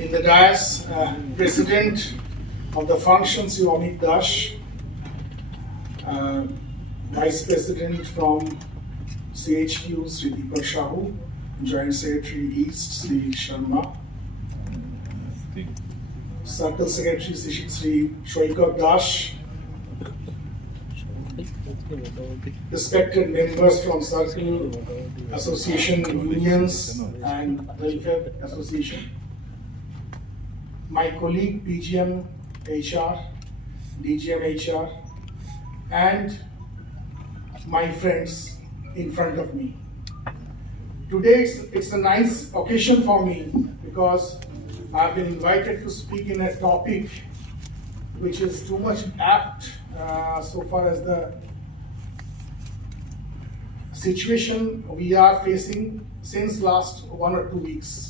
In the dais, President of the functions, Amit Dash, Vice President from CHQ, Sri Deepak Shahu, Joint Secretary East, Sri Sharma, Circle Secretary Sri Shoikar Dash, respected members from Sarkar Association, Unions and Welfare Association, my colleague PGM HR, DGM HR, and my friends in front of me. Today it's a nice occasion for me because I've been invited to speak in a topic which is too much apt so far as the situation we are facing since last 1 or 2 weeks.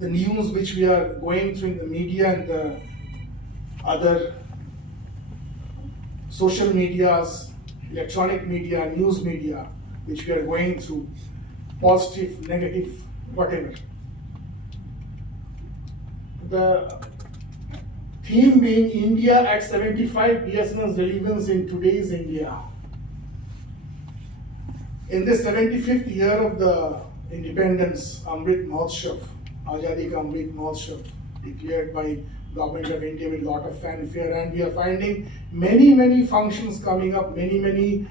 The news which we are going through in the media and the other social medias, electronic media, news media, which we are going through, positive, negative, whatever. The theme being India at 75, BSNL's relevance in today's India. In this 75th year of the independence, Amrit Mahotsav, Azadi Ka Amrit Mahotsav, declared by Government of India with lot of fanfare, and we are finding many functions coming up, many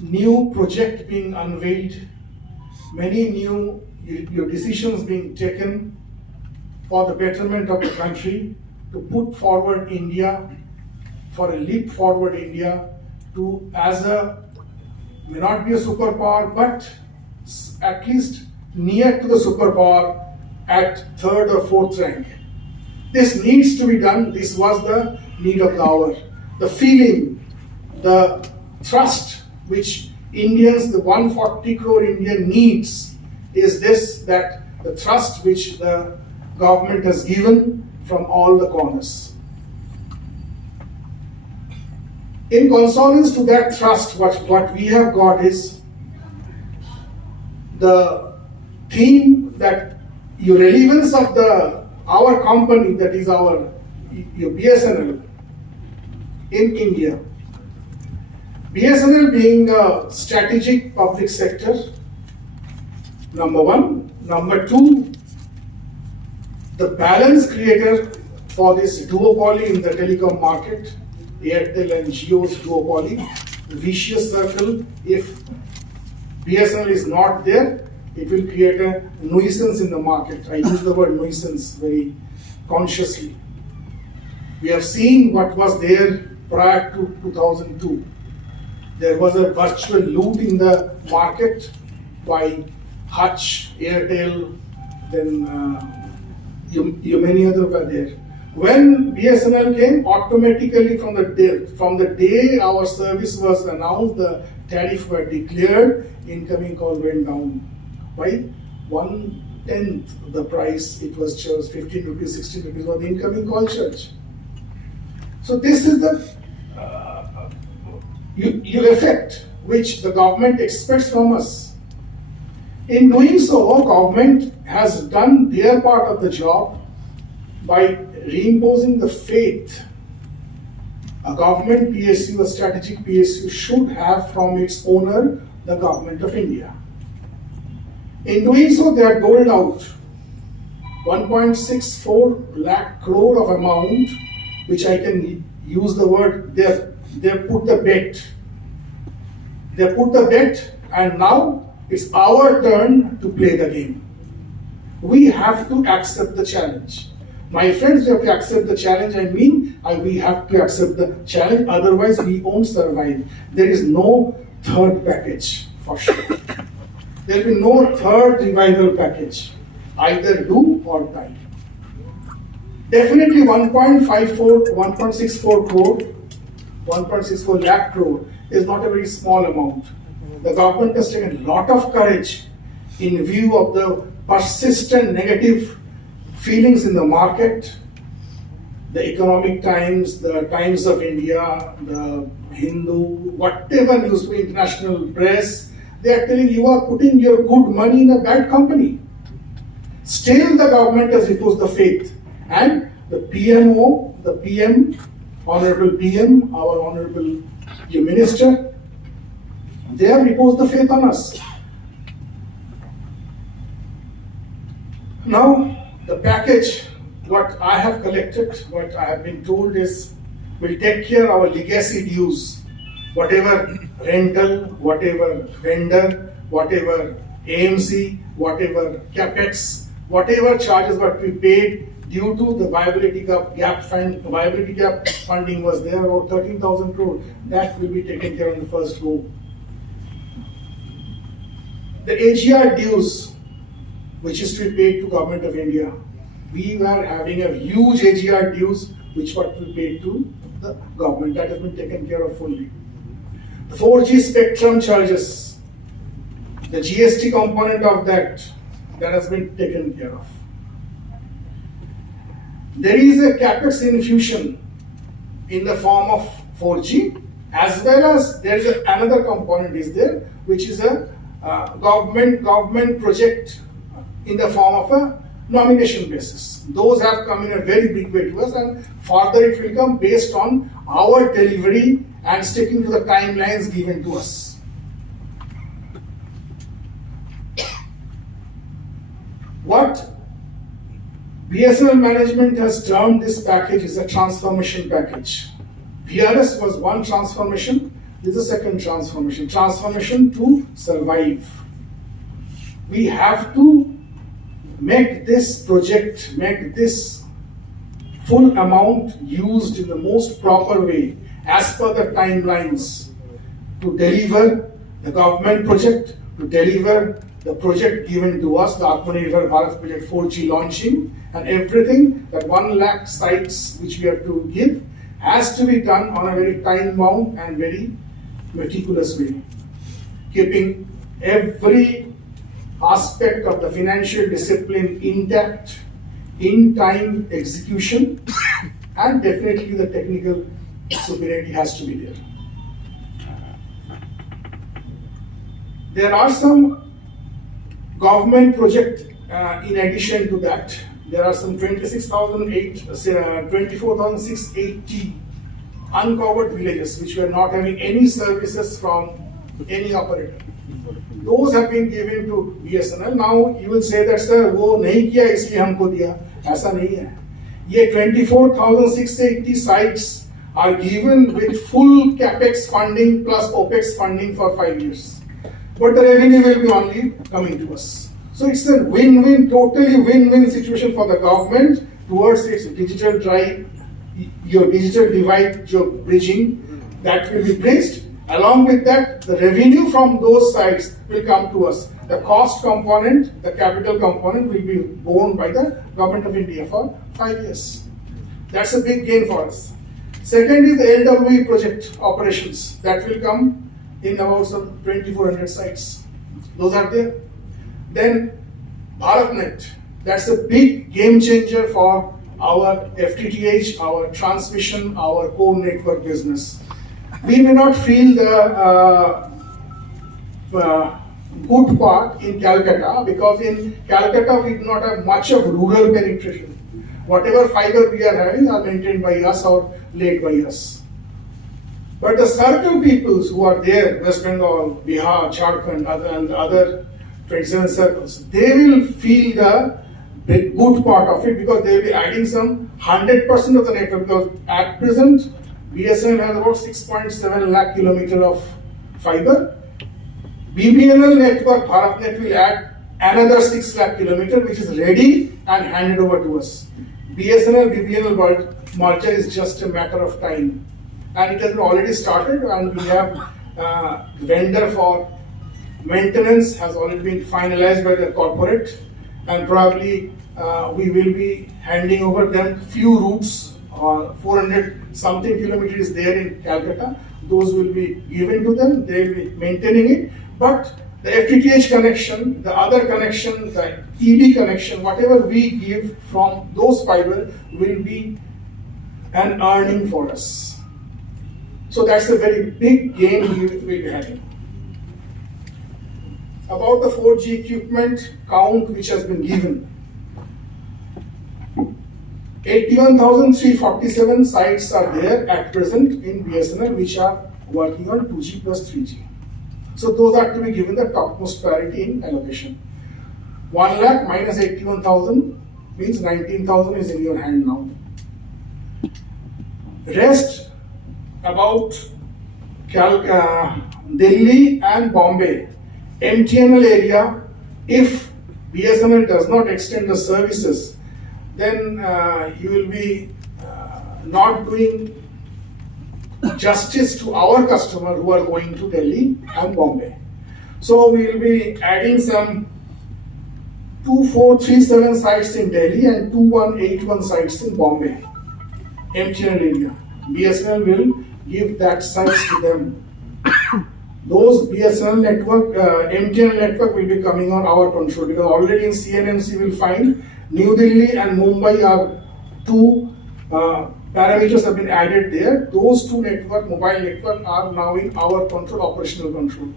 new projects being unveiled, many new decisions being taken for the betterment of the country, to put forward India, for a leap forward India, to as a, may not be a superpower, but at least near to the superpower at 3rd or 4th rank. This needs to be done. This was the need of the hour. The feeling, the thrust which Indians, the 140 crore Indian needs is this, that the thrust which the government has given from all the corners. In consonance to that thrust, what we have got is the theme that your relevance of our company, that is your BSNL in India. BSNL being a strategic public sector, number one. Number two, the balance creator for this duopoly in the telecom market, Airtel and Jio's duopoly, the vicious circle. If BSNL is not there, it will create a nuisance in the market. I use the word nuisance very consciously. We have seen what was there prior to 2002. There was a virtual loot in the market by Hutch, Airtel, then many other were there. When BSNL came, automatically from the day our service was announced, the tariff were declared, incoming call went down by 1/10 the price. It was charged 15 rupees, 16 rupees for the incoming call charge. So this is the effect which the government expects from us. In doing so, government has done their part of the job by reimposing the faith a government PSU, a strategic PSU, should have from its owner, the Government of India. In doing so, they have doled out 1.64 lakh crore of amount, which I can use the word, they put the bet. They put the bet, and now it's our turn to play the game. We have to accept the challenge. My friends, we have to accept the challenge. We have to accept the challenge, otherwise we won't survive. There is no third package, for sure. There will be no third revival package. Either do or die. Definitely 1.64 crore, 1.64 lakh crore is not a very small amount. The government has taken a lot of courage in view of the persistent negative feelings in the market, the Economic Times, the Times of India, the Hindu, whatever news, international press, they are telling you are putting your good money in a bad company. Still the government has reposed the faith. And the PMO, the PM, Honorable PM, our Honorable Minister, they have reposed the faith on us. Now, the package, what I have collected, what I have been told is, will take care of our legacy dues, whatever rental, whatever vendor, whatever AMC, whatever capex, whatever charges what we paid due to the viability gap funding was there, about 13,000 crore. That will be taken care of in the first go. The AGR dues, which is to be paid to Government of India, we were having a huge AGR dues, which what we paid to the government. That has been taken care of fully. The 4G spectrum charges, the GST component of that has been taken care of. There is a capex infusion in the form of 4G, as well as there is another component is there, which is a government project in the form of a nomination basis. Those have come in a very big way to us, and further it will come based on our delivery and sticking to the timelines given to us. What BSNL management has termed this package is a transformation package. VRS was one transformation, this is a second transformation. Transformation to survive. We have to make this project, make this full amount used in the most proper way as per the timelines to deliver the government project, to deliver the project given to us, the Atmanirbhar Bharat project 4G launching, and everything, that 1 lakh sites which we have to give has to be done on a very time-bound and very meticulous way, keeping every aspect of the financial discipline intact, in-time execution, and definitely the technical superiority has to be there. There are some government projects in addition to that. There are some 24,680 uncovered villages which were not having any services from any operator. Those have been given to BSNL. Now you will say that sir, वो नहीं किया इसलिए हमको दिया. ऐसा नहीं है. ये 24,680 sites are given with full capex funding plus opex funding for 5 years. But the revenue will be only coming to us. So it's a win-win, totally win-win situation for the government towards its digital drive, your digital divide, your bridging, that will be bridged. Along with that, the revenue from those sites will come to us. The cost component, the capital component will be borne by the Government of India for 5 years. That's a big gain for us. Second is the LWE project operations. That will come in about some 2,400 sites. Those are there. Then BharatNet. That's a big game changer for our FTTH, our transmission, our core network business. We may not feel the good part in Calcutta, because in Calcutta we do not have much of rural penetration. Whatever fiber we are having are maintained by us or laid by us. But the Sarkar peoples who are there, West Bengal, Bihar, Jharkhand, and other 27 circles, they will feel the good part of it, because they will be adding some 100% of the network. Because at present, BSNL has about 6.7 lakh kilometer of fiber. BBNL network, BharatNet, will add another 6 lakh kilometer, which is ready and handed over to us. BSNL BBNL merger is just a matter of time, and it has been already started, and we have vendor for maintenance has already been finalized by the corporate, and probably we will be handing over them few routes, 400 something kilometers there in Calcutta. Those will be given to them, they will be maintaining it, but the FTTH connection, the other connection, the EB connection, whatever we give from those fiber will be an earning for us. So that's a very big gain we will be having. About the 4G equipment count which has been given, 81,347 sites are there at present in BSNL which are working on 2G plus 3G. So those are to be given the topmost priority in allocation. 1 lakh minus 81,000 means 19,000 is in your hand now. Rest about Delhi and Bombay, MTNL area, if BSNL does not extend the services, then you will be not doing justice to our customer who are going to Delhi and Bombay. So we will be adding some 2437 sites in Delhi and 2181 sites in Bombay, MTNL area. BSNL will give that sites to them. Those BSNL network, MTNL network will be coming on our control because already in CNMC will find New Delhi and Mumbai are two parameters have been added there. Those two network, mobile network are now in our control, operational control.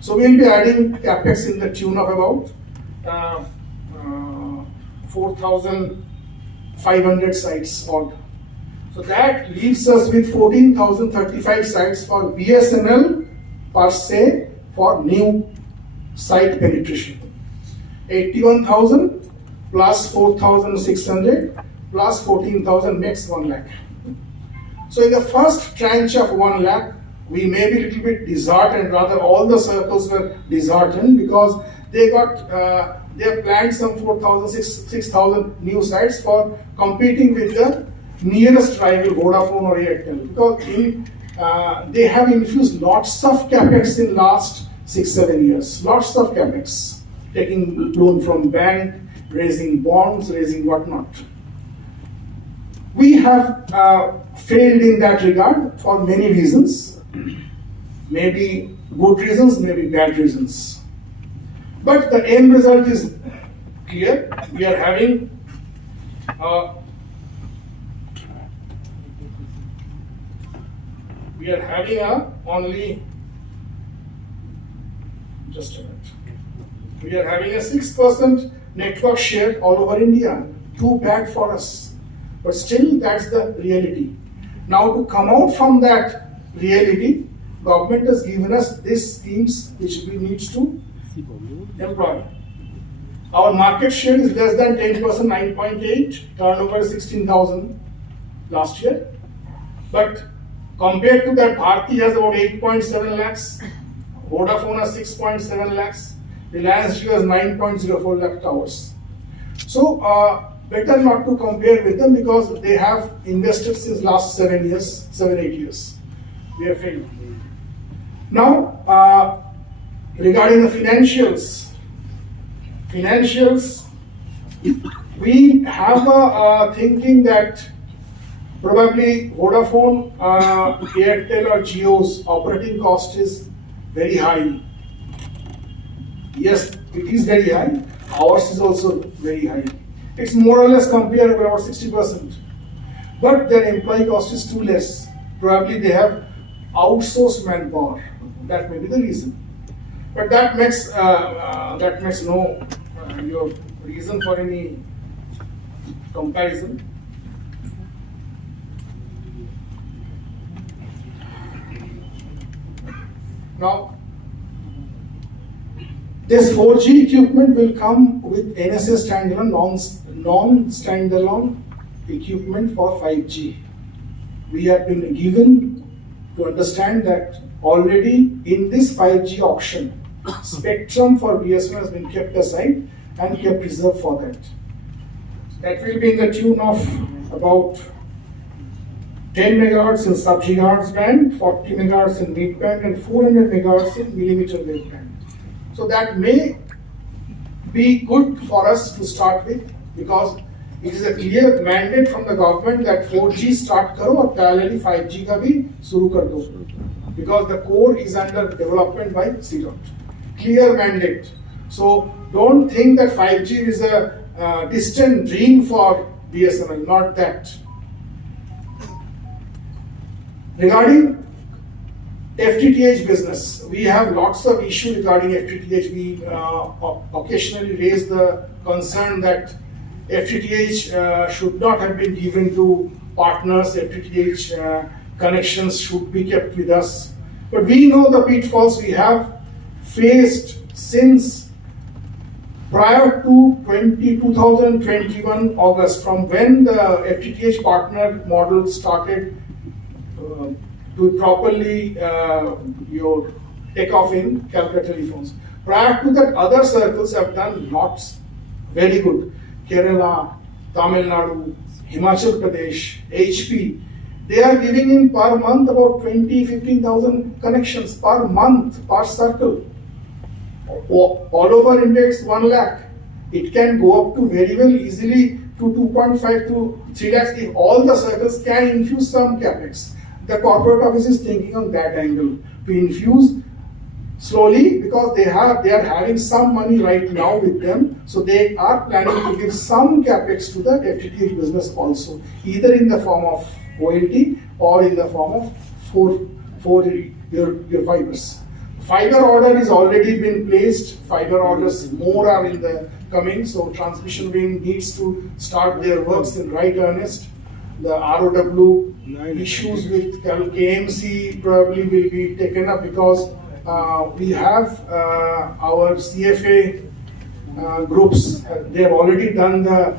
So we will be adding capex in the tune of about 4,500 sites odd. So that leaves us with 14,035 sites for BSNL per se for new site penetration. 81,000 plus 4,600 plus 14,000 makes 1 lakh. So in the first tranche of 1 lakh, we may be a little bit disheartened, rather all the circles were disheartened because they got, they have planned some 4,000, 6,000 new sites for competing with the nearest rival Vodafone or Airtel, because they have infused lots of capex in last 6-7 years, lots of capex, taking loan from bank, raising bonds, raising whatnot. We have failed in that regard for many reasons, maybe good reasons, maybe bad reasons. But the end result is clear. We are having only, just a minute. We are having a 6% network share all over India. Too bad for us. But still, that's the reality. Now, to come out from that reality, government has given us these schemes which we need to employ. Our market share is less than 10%, 9.8, turnover is 16,000 last year. But compared to that, Bharti has about 8.7 lakhs, Vodafone has 6.7 lakhs, Reliance Jio has 9.04 lakh towers. So, better not to compare with them because they have invested since last 7 years, 7-8 years. We have failed. Now, regarding the financials, we have a thinking that probably Vodafone, Airtel or Jio's operating cost is very high. Yes, it is very high. Ours is also very high. It's more or less comparable, about 60%. But their employee cost is too less. Probably they have outsourced manpower. That may be the reason. But that makes no your reason for any comparison. Now, this 4G equipment will come with NSA standalone, non-standalone equipment for 5G. We have been given to understand that already in this 5G auction, spectrum for BSNL has been kept aside and kept reserved for that. That will be in the tune of about 10 megahertz in sub-gigahertz band, 40 megahertz in mid band, and 400 megahertz in millimeter wave band. So that may be good for us to start with because it is a clear mandate from the government that 4G start karo और parallelly 5G का भी शुरू कर दो because the core is under development by CDOT. Clear mandate. So don't think that 5G is a distant dream for BSNL, not that. Regarding FTTH business, we have lots of issues regarding FTTH. We occasionally raise the concern that FTTH should not have been given to partners. FTTH connections should be kept with us. But we know the pitfalls we have faced since prior to 2021 August, from when the FTTH partner model started to properly take off in Calcutta telephones. Prior to that, other circles have done lots, very good. Kerala, Tamil Nadu, Himachal Pradesh, HP, they are giving in per month about 15,000 connections per month, per circle. All over India it's 1 lakh. It can go up to very well easily to 2.5 to 3 lakhs if all the circles can infuse some capex. The corporate office is thinking on that angle to infuse slowly, because they are having some money right now with them, so they are planning to give some capex to the FTTH business also, either in the form of OLT or in the form of your fibers. Fiber order is already been placed. Fiber orders more are in the coming. So transmission wing needs to start their works in right earnest. The ROW issues with KMC probably will be taken up, because we have our CFA groups. They have already done the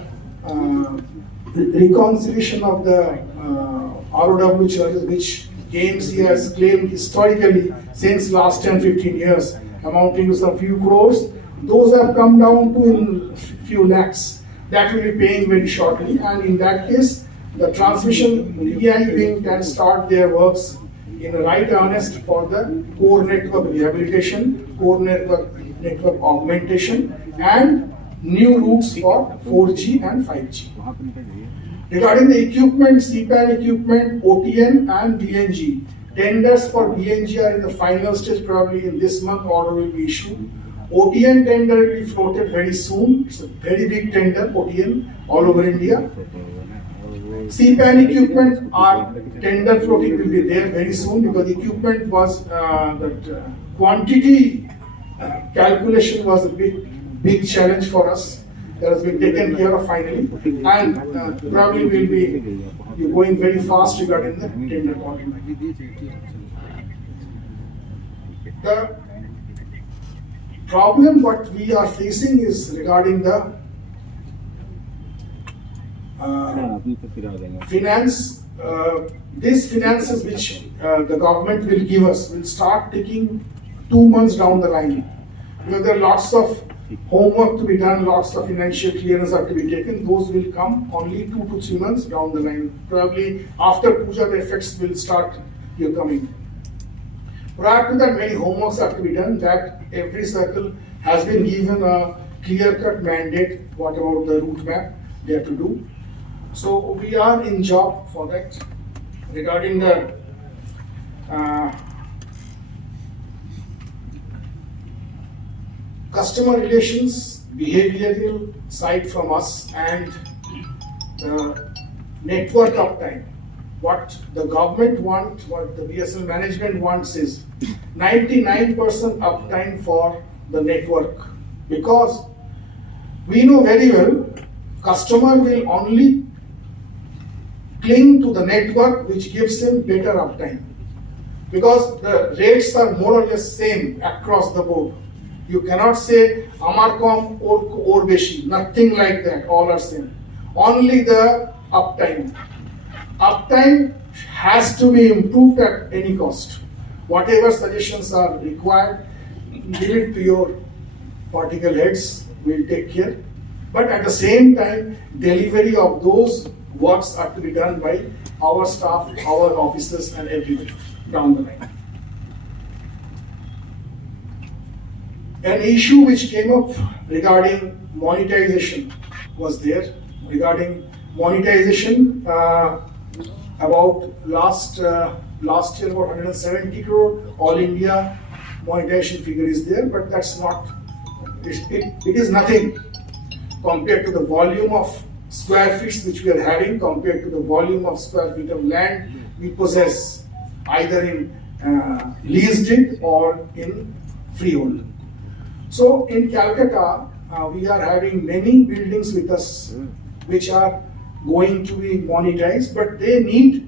reconciliation of the ROW charges, which KMC has claimed historically since last 10-15 years, amounting to some few crores. Those have come down to in few lakhs. That will be paying very shortly, and in that case, the transmission EI wing can start their works in right earnest for the core network rehabilitation, core network augmentation, and new routes for 4G and 5G. Regarding the equipment, CPAN equipment, OTN and BNG, tenders for BNG are in the final stage. Probably in this month order will be issued. OTN tender will be floated very soon. It's a very big tender, OTN, all over India. CPAN equipment are tender floating will be there very soon, because equipment was quantity calculation was a big challenge for us. That has been taken care of finally, and probably will be going very fast regarding the tender quantity. The problem what we are facing is regarding the finance. These finances which the government will give us will start taking 2 months down the line, because there are lots of homework to be done, lots of financial clearance have to be taken. Those will come only 2 to 3 months down the line. Probably after Puja, the effects will start coming. Prior to that, many homeworks have to be done. That every circle has been given a clear-cut mandate. What about the route map they have to do? So we are in job for that. Regarding the customer relations, behavioral side from us, and the network uptime. What the government wants, what the BSNL management wants is 99% uptime for the network, because we know very well customer will only cling to the network which gives him better uptime, because the rates are more or less same across the board. You cannot say Amar Kom or Beshi, nothing like that, all are same. Only the uptime. Uptime has to be improved at any cost. Whatever suggestions are required, give it to your particle heads, we'll take care. But at the same time, delivery of those works are to be done by our staff, our officers, and everyone down the line. An issue which came up regarding monetization was there. Regarding monetization, about last year about 170 crore all India monetization figure is there, but that's not, it is nothing compared to the volume of square feet which we are having, compared to the volume of square feet of land we possess, either in leased it or in freehold. So in Calcutta, we are having many buildings with us which are going to be monetized, but they need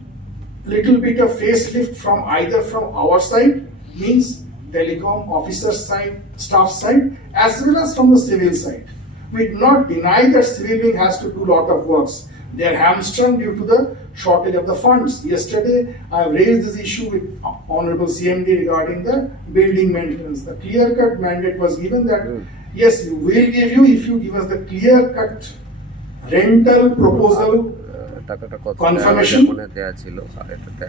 little bit of facelift from either from our side, means telecom officers side, staff side, as well as from the civil side. We do not deny that civil wing has to do lot of works. They are hamstrung due to the shortage of the funds. Yesterday, I raised this issue with Honorable CMD regarding the building maintenance. The clear-cut mandate was given that yes, we will give you if you give us the clear-cut rental proposal confirmation,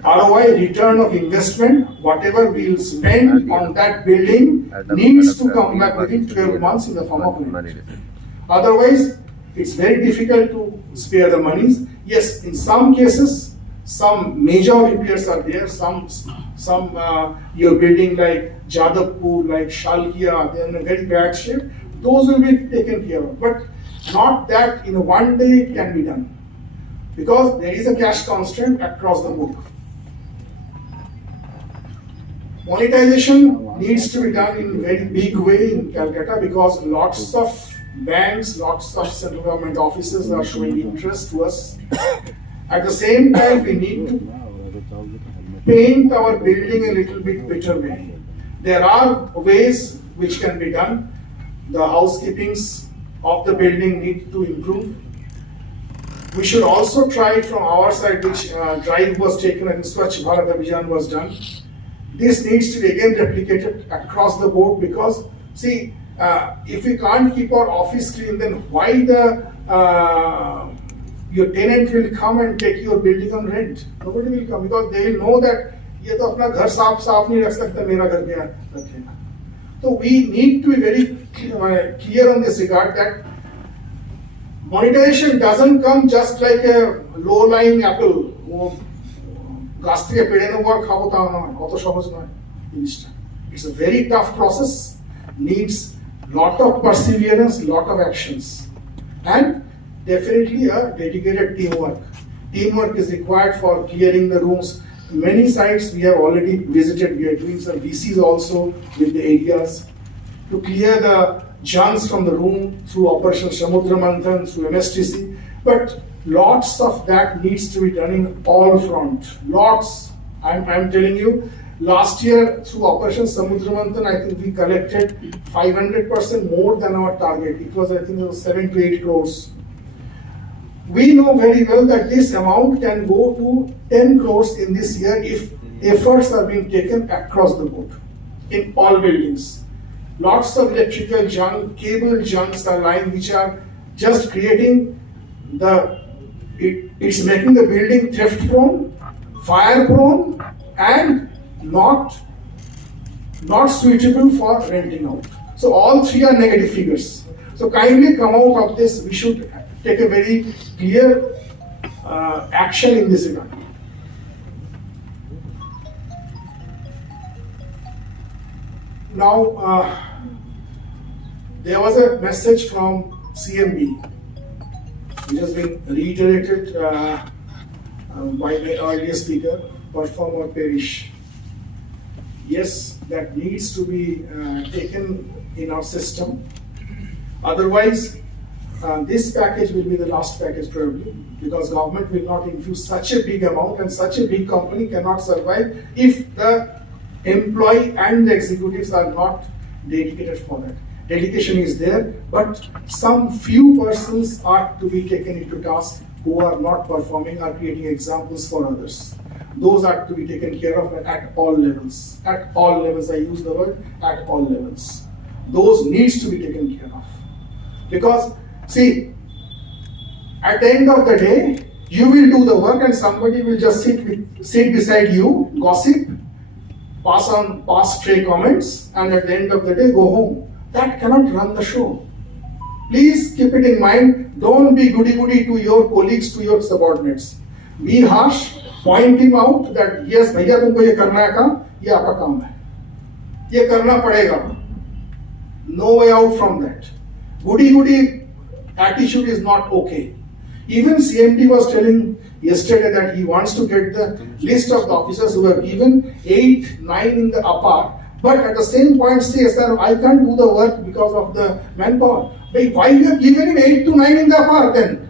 ROI, return of investment, whatever we will spend on that building needs to come back within 12 months in the form of rent. Otherwise, it's very difficult to spare the monies. Yes, in some cases, some major repairs are there. Some your building like Jadavpur, like Shalkia, they are in a very bad shape. Those will be taken care of, but not that in one day it can be done, because there is a cash constraint across the board. Monetization needs to be done in a very big way in Calcutta, because lots of banks, lots of central government offices are showing interest to us. At the same time, we need to paint our building a little bit better way. There are ways which can be done. The housekeepings of the building need to improve. We should also try from our side, which drive was taken and Swachh Bharat Abhiyan was done. This needs to be again replicated across the board, because see, if we can't keep our office clean, then why your tenant will come and take your building on rent? Nobody will come, because they will know that ये तो अपना घर साफ नहीं रख सकता, मेरा घर में रखेगा. So we need to be very clear on this regard that monetization doesn't come just like a low-lying apple. It's a very tough process, needs lot of perseverance, lot of actions, and definitely a dedicated teamwork. Teamwork is required for clearing the rooms. Many sites we have already visited. We are doing some VCs also with the areas to clear the junks from the room through Operation Samudra Manthan, through MSTC. But lots of that needs to be done in all front. Lots. I'm telling you, last year through Operation Samudra Manthan, I think we collected 500% more than our target. It was, I think, it was 7 to 8 crores. We know very well that this amount can go to 10 crores in this year if efforts are being taken across the board in all buildings. Lots of electrical junk, cable junks are lying, which are just creating it's making the building theft prone, fire prone, and not suitable for renting out. So all three are negative figures. So kindly come out of this. We should take a very clear action in this regard. Now, there was a message from CMD, which has been reiterated by my earlier speaker, perform or perish. Yes, that needs to be taken in our system. Otherwise, this package will be the last package probably, because government will not infuse such a big amount, and such a big company cannot survive if the employee and the executives are not dedicated for that. Dedication is there, but some few persons are to be taken into task who are not performing, are creating examples for others. Those are to be taken care of at all levels. At all levels, I use the word at all levels. Those needs to be taken care of. Because, see, at the end of the day, you will do the work and somebody will just sit beside you, gossip, pass stray comments, and at the end of the day, go home. That cannot run the show. Please keep it in mind. Don't be goody-goody to your colleagues, to your subordinates. Be harsh. Point him out that yes, भैया तुमको ये करना है काम, ये आपका काम है. ये करना पड़ेगा. No way out from that. Goody-goody attitude is not okay. Even CMD was telling yesterday that he wants to get the list of the officers who have given 8, 9 in the APAR, but at the same point say, sir, I can't do the work because of the manpower. Why you have given in 8 to 9 in the park then?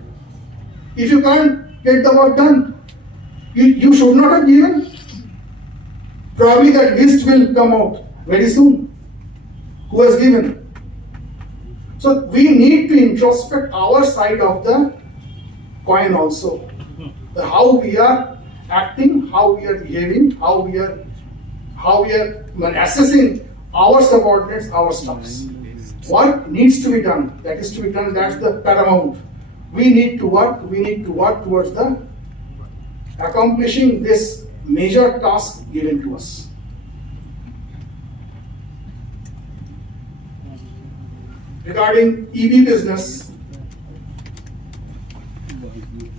If you can't get the work done, you should not have given. Probably that list will come out very soon. Who has given? So we need to introspect our side of the coin also. How we are acting, how we are behaving, how we are assessing our subordinates, our staffs. Work needs to be done. That is to be done. That's the paramount. We need to work. We need to work towards the accomplishing this major task given to us. Regarding EB business,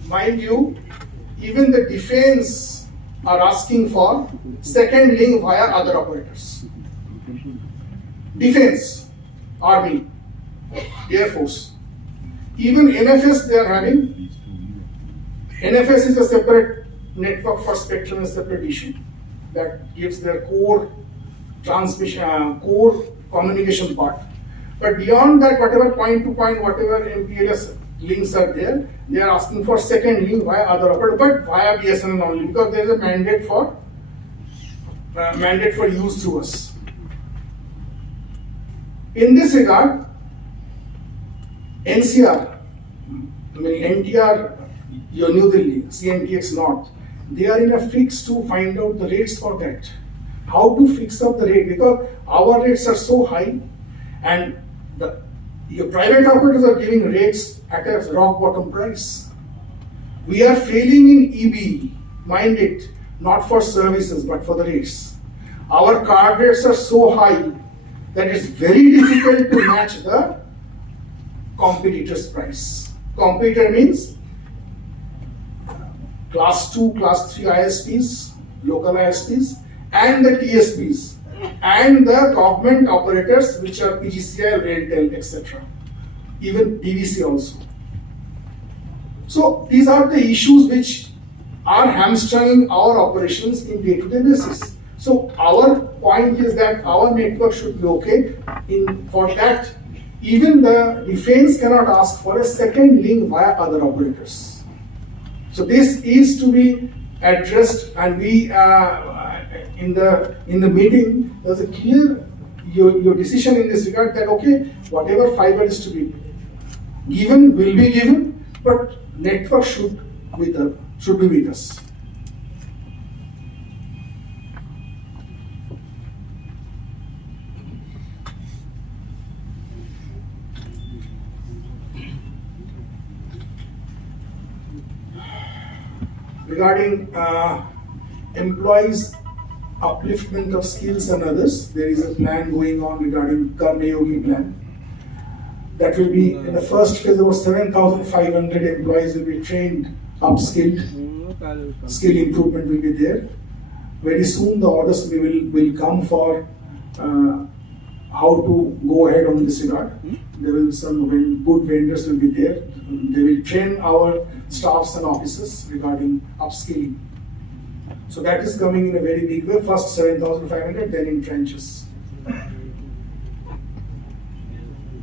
mind you, even the defense are asking for second link via other operators. Defense, Army, Air Force. Even NFS they are having. NFS is a separate network for spectrum, a separate issue that gives their core transmission, core communication part. But beyond that, whatever point to point, whatever MPLS links are there, they are asking for second link via other operator, but via BSNL only, because there is a mandate for use through us. In this regard, NCR, NTR, your New Delhi, CNTX North, they are in a fix to find out the rates for that. How to fix up the rate, because our rates are so high, and your private operators are giving rates at a rock bottom price. We are failing in EB, mind it, not for services but for the rates. Our card rates are so high that it's very difficult to match the competitor's price. Competitor means class 2, class 3 ISPs, local ISPs, and the TSPs, and the government operators which are PGCIL, RailTel, etc. Even DVC also. So these are the issues which are hamstringing our operations in day-to-day basis. So our point is that our network should be okay. For that, even the defense cannot ask for a second link via other operators. So this is to be addressed, and we in the meeting there's a clear your decision in this regard that okay, whatever fiber is to be given will be given, but network should be with us. Regarding employees' upliftment of skills and others, there is a plan going on regarding Karma Yogi plan. That will be in the first phase, about 7,500 employees will be trained, upskilled. Skill improvement will be there. Very soon the orders will come for how to go ahead on this regard. There will some good vendors will be there. They will train our staffs and officers regarding upskilling. So that is coming in a very big way. First 7,500, then in trenches.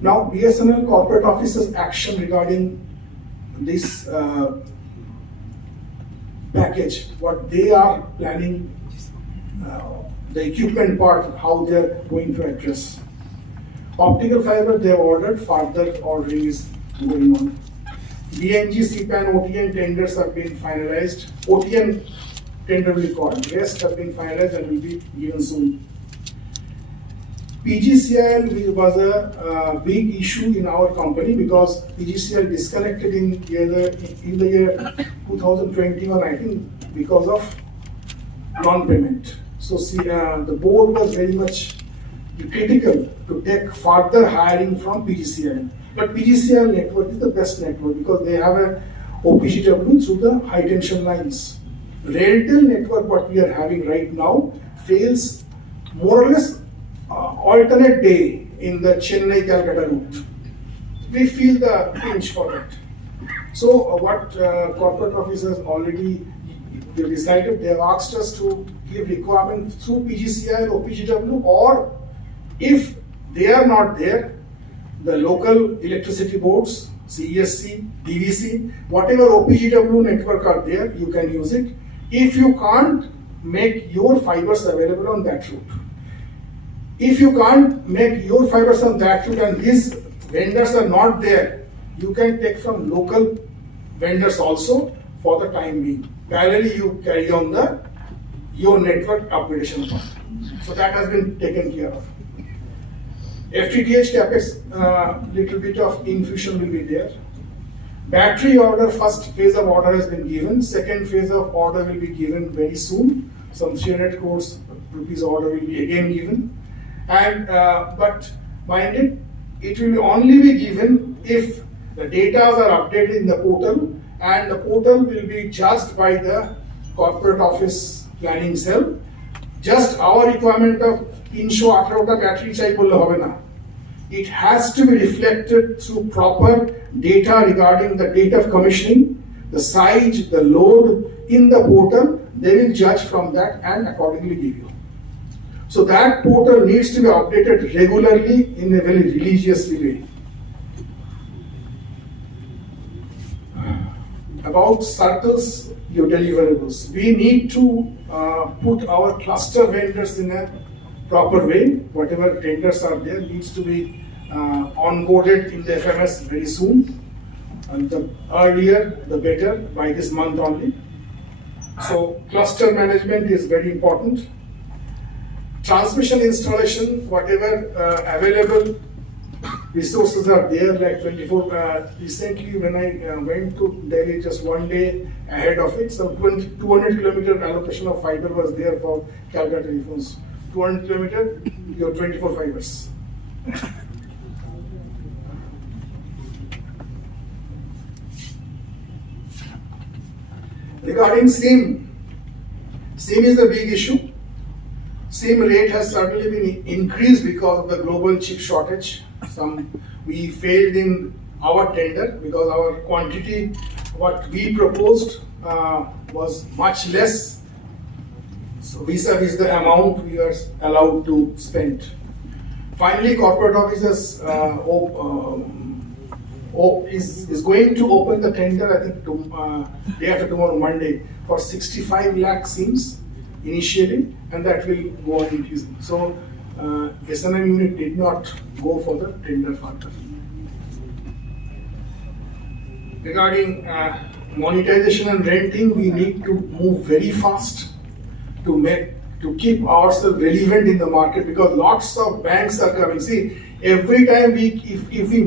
Now BSNL corporate officers' action regarding this package, what they are planning, the equipment part, how they are going to address. Optical fiber they have ordered, further ordering is going on. BNG, CPAN, OTN tenders have been finalized. OTN tender will be called. Rest have been finalized and will be given soon. PGCIL was a big issue in our company because PGCIL disconnected in the year 2021, I think, because of non-payment. So the board was very much critical to take further hiring from PGCIL. But PGCIL network is the best network because they have a OPGW through the high tension lines. RailTel network, what we are having right now, fails more or less alternate day in the Chennai-Calcutta route. We feel the pinch for that. So what corporate officers already decided, they have asked us to give requirement through PGCIL, OPGW, or if they are not there, the local electricity boards, CESC, DVC, whatever OPGW network are there, you can use it. If you can't, make your fibers available on that route. If you can't make your fibers on that route and these vendors are not there, you can take from local vendors also for the time being. Parallelly, you carry on your network upgradation part. So that has been taken care of. FTTH capex, little bit of infusion will be there. Battery order, first phase of order has been given. Second phase of order will be given very soon. Some 300 crores rupees order will be again given. And but mind it will only be given if the data are updated in the portal, and the portal will be judged by the corporate office planning cell. Just our requirement of insho 18টা battery চাই বললে হবে না. It has to be reflected through proper data regarding the date of commissioning, the size, the load in the portal. They will judge from that and accordingly give you. So that portal needs to be updated regularly in a very religiously way. About Sarkar's your deliverables, we need to put our cluster vendors in a proper way. Whatever tenders are there needs to be onboarded in the FMS very soon, and the earlier the better, by this month only. So cluster management is very important. Transmission installation, whatever available resources are there, like 24. Recently, when I went to Delhi, just one day ahead of it, so 200 kilometer allocation of fiber was there for Calcutta telephones. 200 kilometer, your 24 fibers. Regarding SIM is a big issue. SIM rate has certainly been increased because of the global chip shortage. We failed in our tender because our quantity, what we proposed, was much less. So vis-a-vis the amount we are allowed to spend. Finally, corporate officers is going to open the tender, I think, day after tomorrow, Monday, for 65 lakh SIMs initially, and that will go on increasing. So SNM unit did not go for the tender further. Regarding monetization and renting, we need to move very fast to keep ourselves relevant in the market, because lots of banks are coming. See, every time if we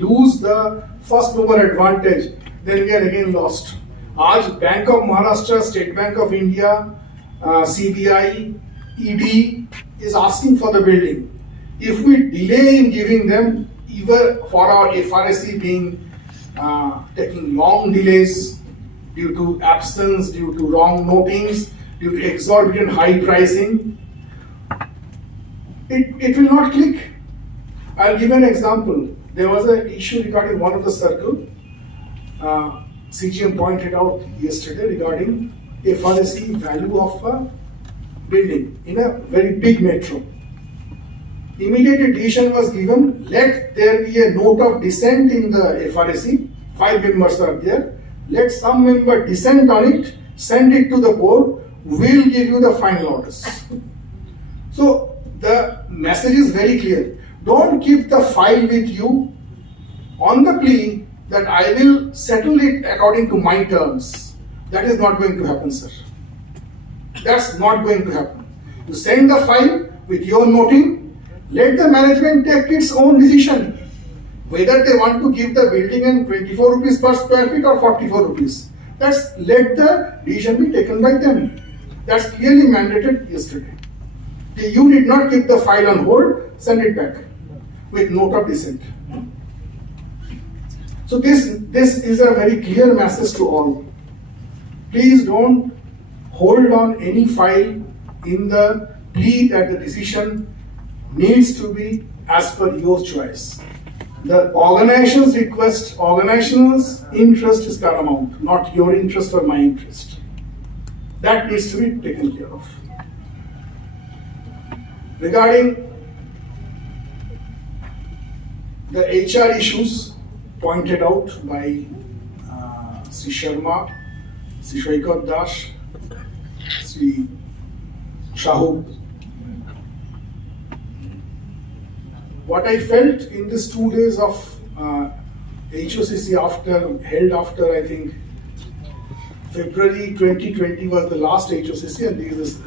lose the first mover advantage, then we are again lost. Aaj Bank of Maharashtra, State Bank of India, CBI, ED is asking for the building. If we delay in giving them, either for our FRSC being taking long delays due to absence, due to wrong notings, due to exorbitant high pricing, it will not click. I'll give an example. There was an issue regarding one of the circle. CGM pointed out yesterday regarding FRSC value of a building in a very big metro. Immediate decision was given, let there be a note of dissent in the FRSC, 5 members are there, let some member dissent on it, send it to the board, we'll give you the final orders. So the message is very clear. Don't keep the file with you on the plea that I will settle it according to my terms. That is not going to happen, sir. That's not going to happen. You send the file with your noting, let the management take its own decision. Whether they want to give the building in 24 rupees per square feet or 44 rupees. Let the decision be taken by them. That's clearly mandated yesterday. You did not keep the file on hold, send it back with note of dissent. So this is a very clear message to all. Please don't hold on any file in the plea that the decision needs to be as per your choice. The organization's request, organization's interest is paramount, not your interest or my interest. That needs to be taken care of. Regarding The HR issues pointed out by Sri Sharma, Sri Shoikat Das, Sri Shahu. What I felt in these 2 days of HOCC held after I think February 2020 was the last HOCC, and this is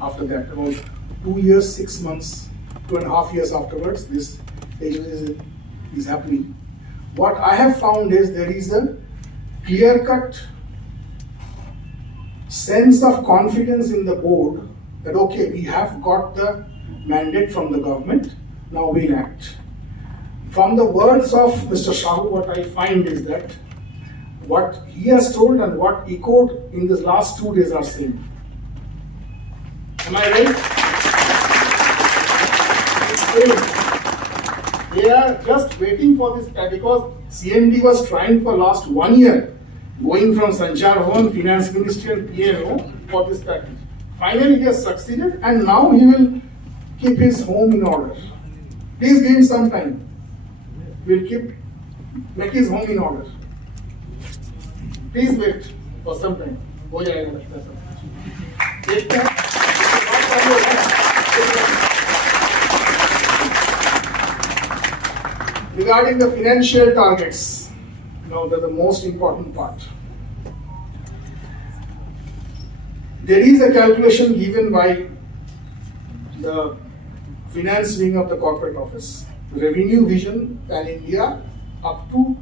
after that, about 2 years, 6 months, 2.5 years afterwards, this HOCC is happening. What I have found is there is a clear-cut sense of confidence in the board that okay, we have got the mandate from the government, now we'll act. From the words of Mr. Shahu, what I find is that what he has told and what echoed in the last 2 days are same. Am I right? They are just waiting for this because CMD was trying for last 1 year, going from Sanchar Bhavan, Finance Ministry and PMO for this package. Finally, he has succeeded, and now he will keep his home in order. Please give him some time. We'll make his home in order. Please wait for some time. हो जाएगा लगता है. Regarding the financial targets, now the most important part. There is a calculation given by the finance wing of the corporate office, revenue vision pan India up to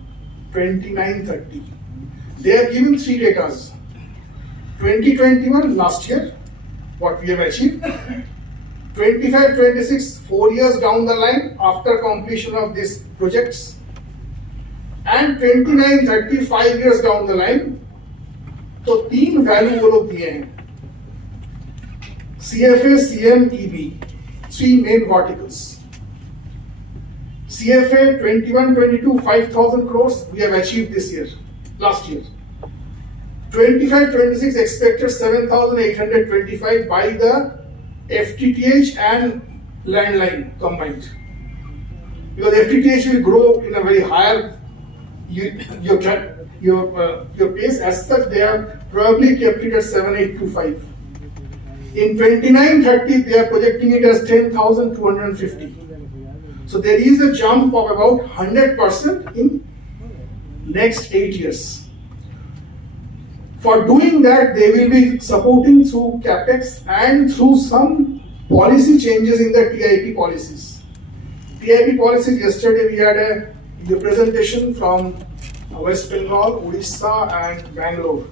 29-30. They have given 3 datas. 2021 last year, what we have achieved. 25-26, 4 years down the line after completion of these projects. And 29-30, 5 years down the line. तो 3 value वो लोग दिए हैं. CFA, CM, EB, 3 main verticals. CFA 21-22, 5,000 crores we have achieved this year, last year. 25-26 expected 7,825 by the FTTH and landline combined. Because FTTH will grow in a very higher your pace. As such, they have probably kept it at 7,825. In 29-30, they are projecting it as 10,250. So there is a jump of about 100% in next 8 years. For doing that, they will be supporting through capex and through some policy changes in the TIP policies. TIP policies, yesterday we had a presentation from West Bengal, Odisha and Bangalore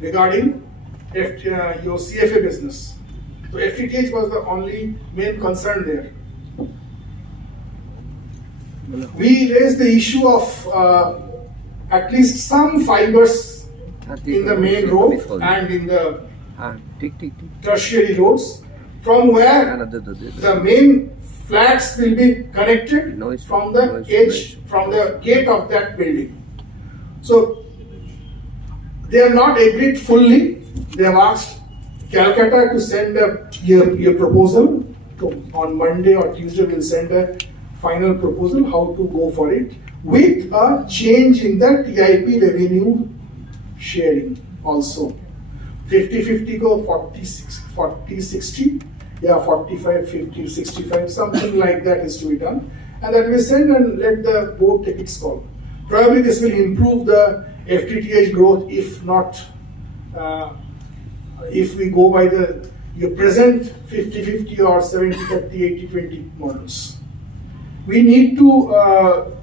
regarding your CFA business. So FTTH was the only main concern there. We raised the issue of at least some fibers in the main road and in the tertiary roads, from where the main flats will be connected from the edge, from the gate of that building. So they are not agreed fully. They have asked Calcutta to send your proposal. On Monday or Tuesday, we'll send a final proposal how to go for it with a change in the TIP revenue sharing also. 50-50 go 40-60, yeah, 45-50, 65, something like that is to be done. And that we send and let the board take its call. Probably this will improve the FTTH growth, if not, if we go by your present 50-50 or 70-30, 80-20 models. We need to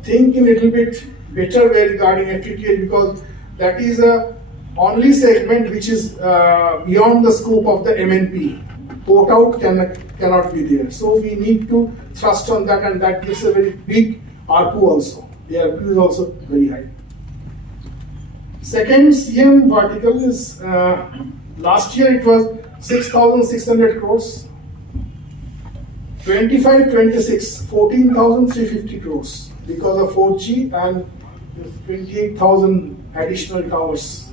think a little bit better way regarding FTTH, because that is the only segment which is beyond the scope of the MNP. Port out cannot be there. So we need to thrust on that, and that gives a very big ARPU also. The ARPU is also very high. Second CM vertical is, last year it was 6,600 crores. 25-26, 14,350 crores because of 4G and 28,000 additional towers.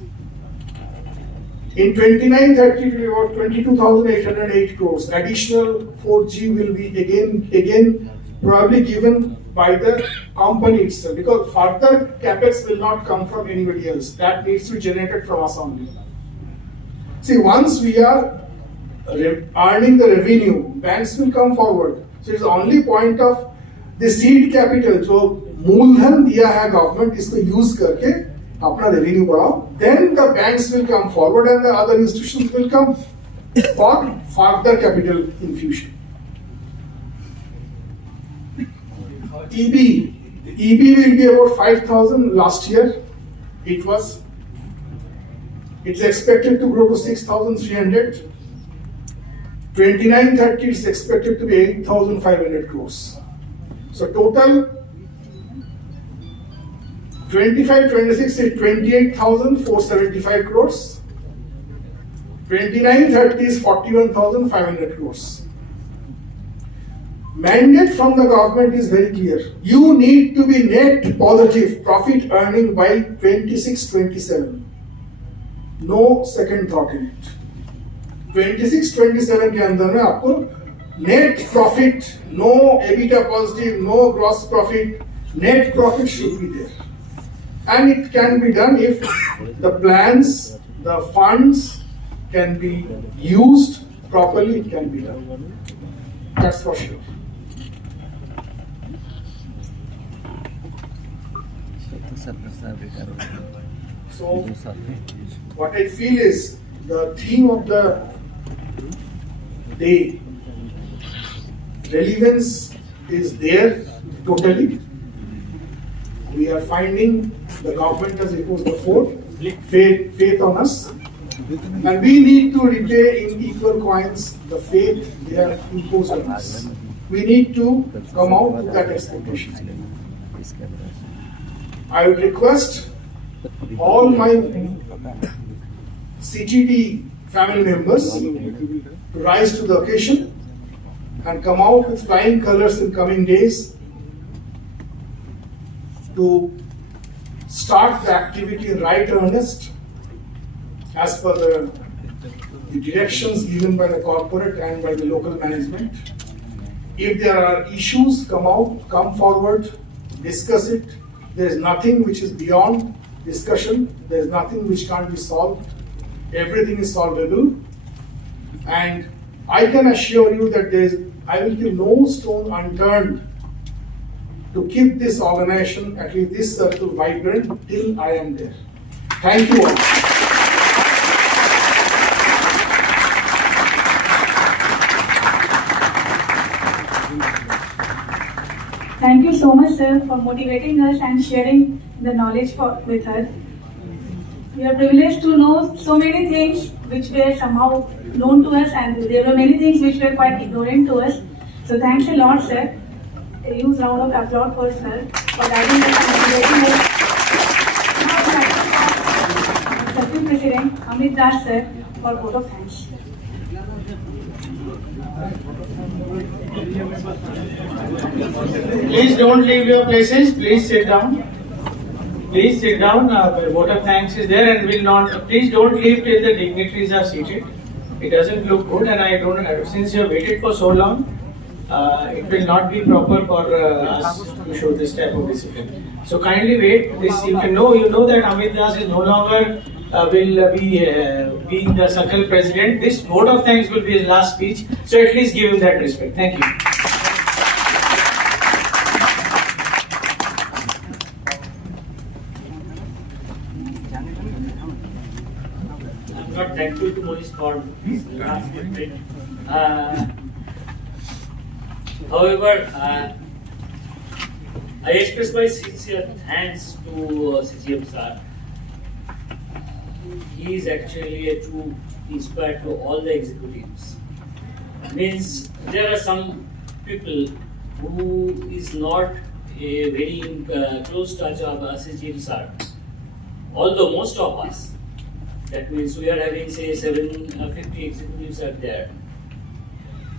In 29-30, it will be about 22,808 crores. Additional 4G will be again probably given by the company itself, because further capex will not come from anybody else. That needs to be generated from us only. See, once we are earning the revenue, banks will come forward. So it's the only point of the seed capital जो मूलधन दिया है government, इसको use करके अपना revenue बढ़ाओ. Then the banks will come forward and the other institutions will come for further capital infusion. EB will be about 5,000 last year. It's expected to grow to 6,300. 29-30 is expected to be 8,500 crores. So total 25-26 is 28,475 crores. 29-30 is 41,500 crores. Mandate from the government is very clear. You need to be net positive profit earning by 26-27. No second thought in it. 26-27 के अंदर में आपको net profit, no EBITDA positive, no gross profit, net profit should be there. And it can be done if the plans, the funds can be used properly, it can be done. That's for sure. So, what I feel is the theme of the day, relevance is there totally. We are finding the government has imposed the faith on us, and we need to repay in equal coins the faith they have imposed on us. We need to come out with that expectation. I would request all my CTD family members to rise to the occasion and come out with flying colors in coming days to start the activity in right earnest as per the directions given by the corporate and by the local management. If there are issues, come forward, discuss it. There is nothing which is beyond discussion. There is nothing which can't be solved. Everything is solvable. And I can assure you that I will leave no stone unturned to keep this organization, at least this circle, vibrant till I am there. Thank you all. Thank you so much, sir, for motivating us and sharing the knowledge with us. We are privileged to know so many things which were somehow known to us, and there were many things which were quite ignorant to us. So thanks a lot, sir. A huge round of applause for sir for guiding us and motivating us. Now, Circuit President Amit Das, sir, for vote of thanks. Please don't leave your places. Please sit down. Please sit down. Vote of thanks is there, and will not. Please don't leave till the dignitaries are seated. It doesn't look good, and I don't. Since you have waited for so long, it will not be proper for us to show this type of discipline. So kindly wait. This you know that Amit Das is no longer will be being the circle president. This vote of thanks will be his last speech. So at least give him that respect. Thank you. I'm not thankful to Monish for this last statement. However, I express my sincere thanks to CGM sir. He is actually a true inspired to all the executives. Means there are some people who is not a very close touch of CGM sir. Although most of us, that means we are having say 750 executives are there.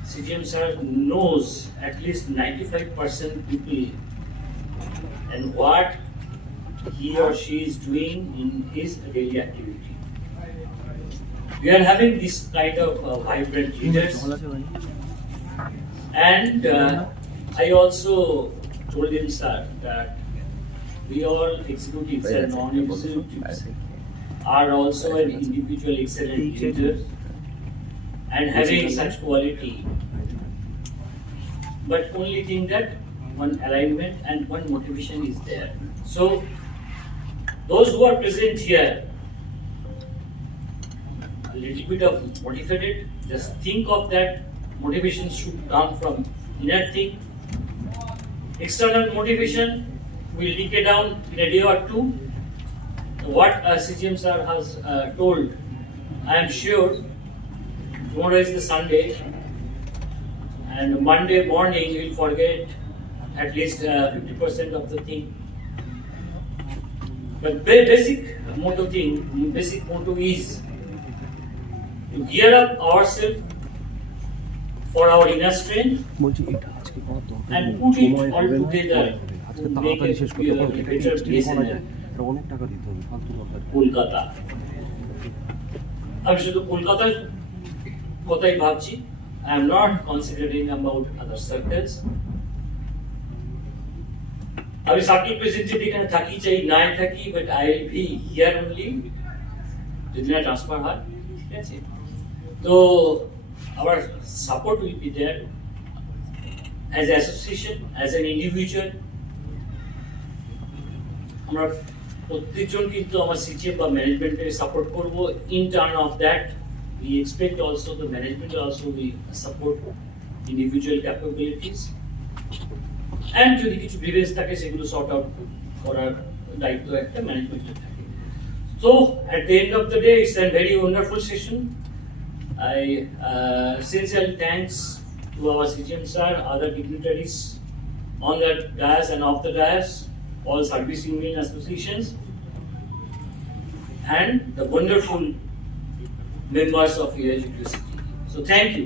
CGM sir knows at least 95% people and what he or she is doing in his daily activity. We are having this kind of vibrant leaders, and I also told him, sir, that we all executives and non-executives are also an individual excellent leader and having such quality. But only thing that one alignment and one motivation is there. So those who are present here, a little bit of motivated, just think of that motivation should come from inner thing. External motivation will decay down in a day or two. What CGM sir has told, I am sure tomorrow is the Sunday and Monday morning you will forget at least 50% of the thing. But basic motto is to gear up ourselves for our inner strength and put it all together to make a better place in Kolkata. আমি শুধু কলকাতার কথাই ভাবছি। I am not considering about other circles. আমি circle president এখানে থাকি চাই নাই থাকি, but I will be here only যদি না ট্রান্সফার হয়, ঠিক আছে? তো our support will be there as an association, as an individual. আমরা প্রত্যেকজন কিন্তু আমার সিজিএম বা ম্যানেজমেন্টকে সাপোর্ট করব। In turn off that we expect also the management also will support individual capabilities and যদি কিছু গ্রিভেন্স থাকে সেগুলো সর্ট আউট করার দায়িত্ব একটা ম্যানেজমেন্টের থাকে। So at the end of the day it's a very wonderful session. I sincerely thanks to our CGM sir, other dignitaries on the dais and off the dais, all service union associations and the wonderful members of UAG. So thank you.